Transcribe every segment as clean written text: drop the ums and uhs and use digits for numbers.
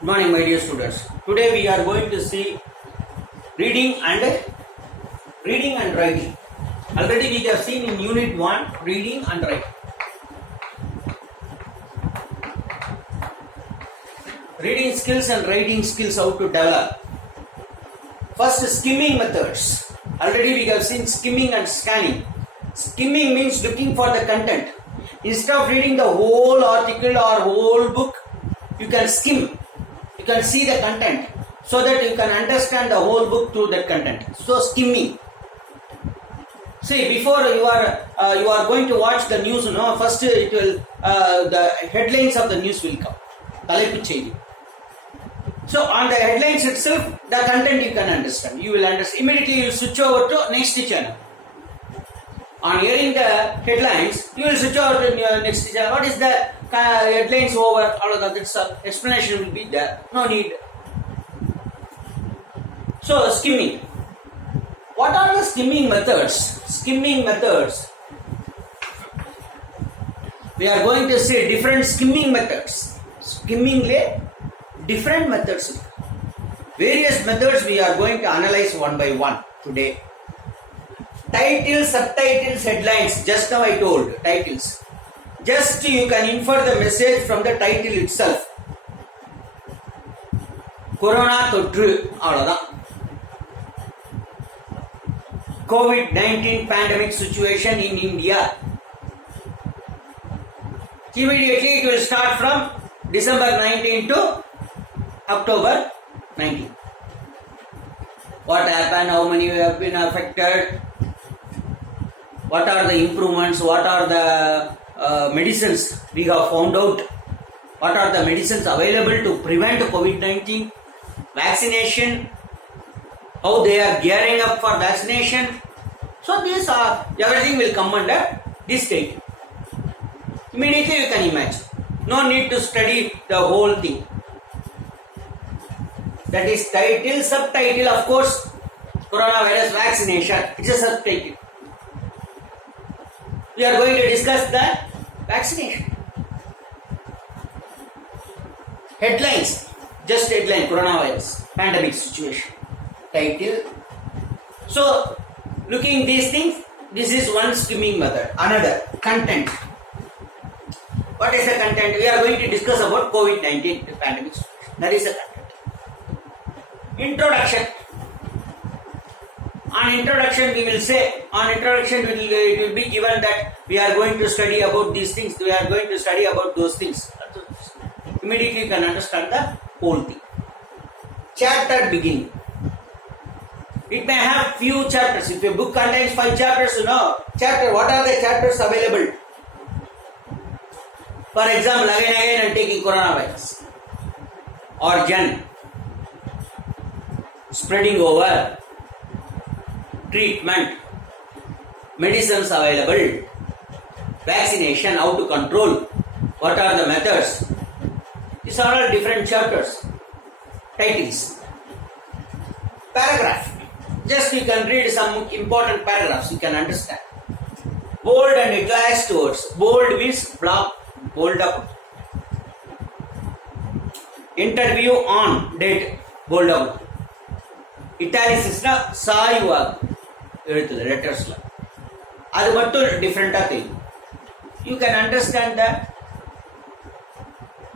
Good morning, my dear students. Today we are going to see reading and writing. Already we have seen in Unit 1 reading and writing. Reading skills and writing skills, how to develop. First, skimming methods. Already we have seen skimming and scanning. Skimming means looking for the content. Instead of reading the whole article or whole book, you can skim. You can see the content so that you can understand the whole book through that content. So skimming. See, before you are going to watch the news, first it will the headlines of the news will come. தலைப்புச் செய்தி. So on the headlines itself, the content you can understand. You will understand. Immediately you will switch over to next channel. On hearing the headlines, you will switch over to next channel. What is the headlines over? All of that explanation will be there. No need. So skimming. What are the skimming methods? Skimming methods. We are going to see different skimming methods. Skimming le different methods. Various methods we are going to analyze one by one today. Titles, subtitles, headlines. Just now I told titles. Just you can infer the message from the title itself. Corona தொற்று அவ்வளவுதான். COVID-19 pandemic situation in India. Immediately it will start from December 19 to October 19. What happened? How many have been affected? What are the improvements? What are the medicines we have found out? What are the medicines available to prevent COVID-19? Vaccination. How they are gearing up for vaccination. So these are, everything will come under this title. Immediately you can imagine. No need to study the whole thing. That is title, subtitle, of course. Coronavirus vaccination. It's a subtitle. We are going to discuss the vaccination. Headlines. Just headline, coronavirus pandemic situation. Title. So, looking these things, this is one skimming method. Another, content. What is the content? We are going to discuss about COVID-19 pandemic situation. That is the content. Introduction. On introduction we will say, it will be given that we are going to study about these things, we are going to study about those things. Immediately you can understand the whole thing. Chapter beginning. It may have few chapters. If a book contains 5 chapters, chapter, what are the chapters available? For example, again I'm taking coronavirus. Origin. Spreading over. Treatment, medicines available, vaccination, how to control, what are the methods. These are all different chapters. Titles. Paragraph. Just you can read some important paragraphs, you can understand. Bold and italicized words. Bold means block, bold up. Interview on date, bold up. Italics சாய்வாக எழுத்துல லெட்டர்ஸ்ல அது மட்டும் டிஃபரெண்டா தெரியும். You can understand the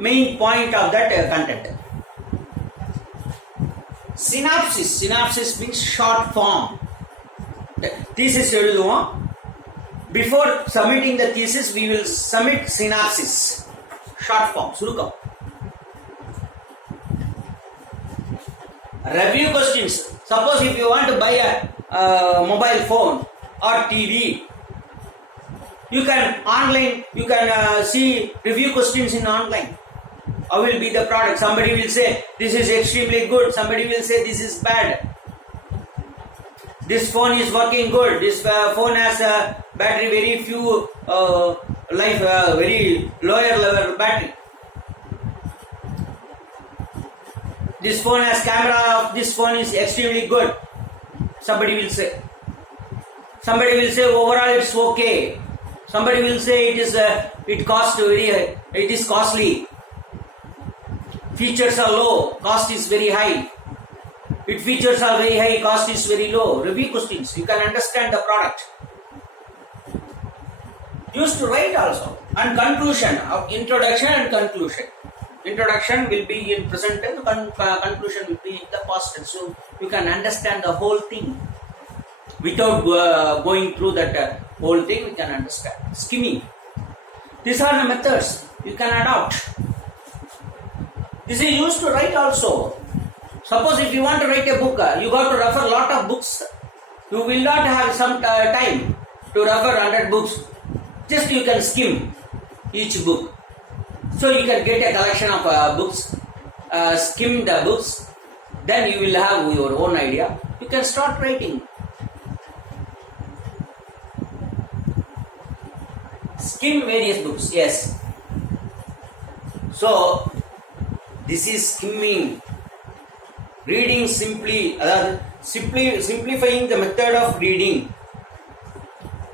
main point of that content. Synopsis means short form. Thesis எழுதுவோம். Before submitting the thesis we will submit synopsis, short form, சுருக்கம். Review questions. Suppose if you want to buy a mobile phone or TV, you can see review questions in online. How will be the product? Somebody will say this is extremely good. Somebody will say this is bad. This phone is working good. This phone has a battery very few very lower level battery. This phone has camera of this phone is extremely good. Somebody will say overall it's okay. Somebody will say it is costly. Features are low, cost is very high. If features are very high, cost is very low. Review questions. You can understand the product. Used to write also. And conclusion, introduction and conclusion. Introduction will be in present tense, conclusion will be in the past tense. So you can understand the whole thing. Without going through that whole thing, we can understand. Skimming. These are the methods you can adopt. This is used to write also. Suppose if you want to write a book, you got to refer a lot of books. You will not have some time to refer 100 books. Just you can skim each book. So you can get a collection of books, skim the books, then you will have your own idea. You can start writing. Skim various books, yes. So this is skimming. Reading simply, simplifying the method of reading.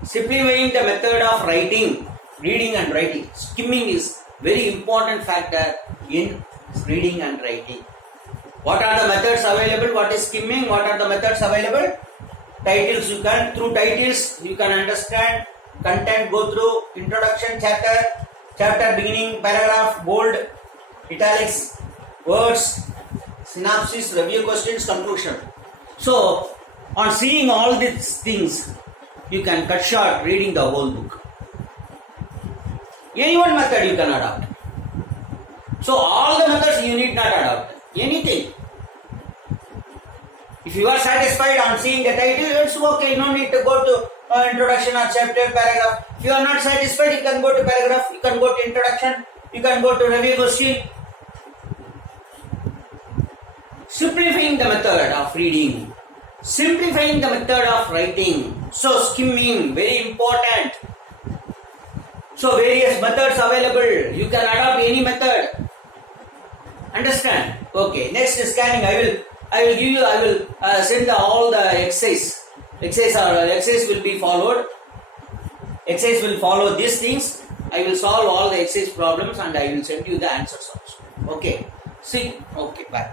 Simplifying the method of writing, reading and writing. Skimming is very important factor in reading and writing. What are the methods available? What is skimming? What are the methods available? Titles, through titles you can understand content, go through introduction, chapter beginning, paragraph, bold, italics, words, synopsis, review questions, conclusion. So on seeing all these things, you can cut short reading the whole book. Any one method you can adopt. So all the methods you need not adopt. Anything. If you are satisfied on seeing the title, it's okay. No need to go to introduction or chapter, paragraph. If you are not satisfied, you can go to paragraph, you can go to introduction, you can go to review question. Simplifying the method of reading. Simplifying the method of writing. So skimming, very important. So various methods available. You can adopt any method. Understand? Okay. Next is scanning. I will send all the exercise. Exercise will be followed. Exercise will follow these things. I will solve all the exercise problems and I will send you the answers also. Okay. See. Okay. Bye.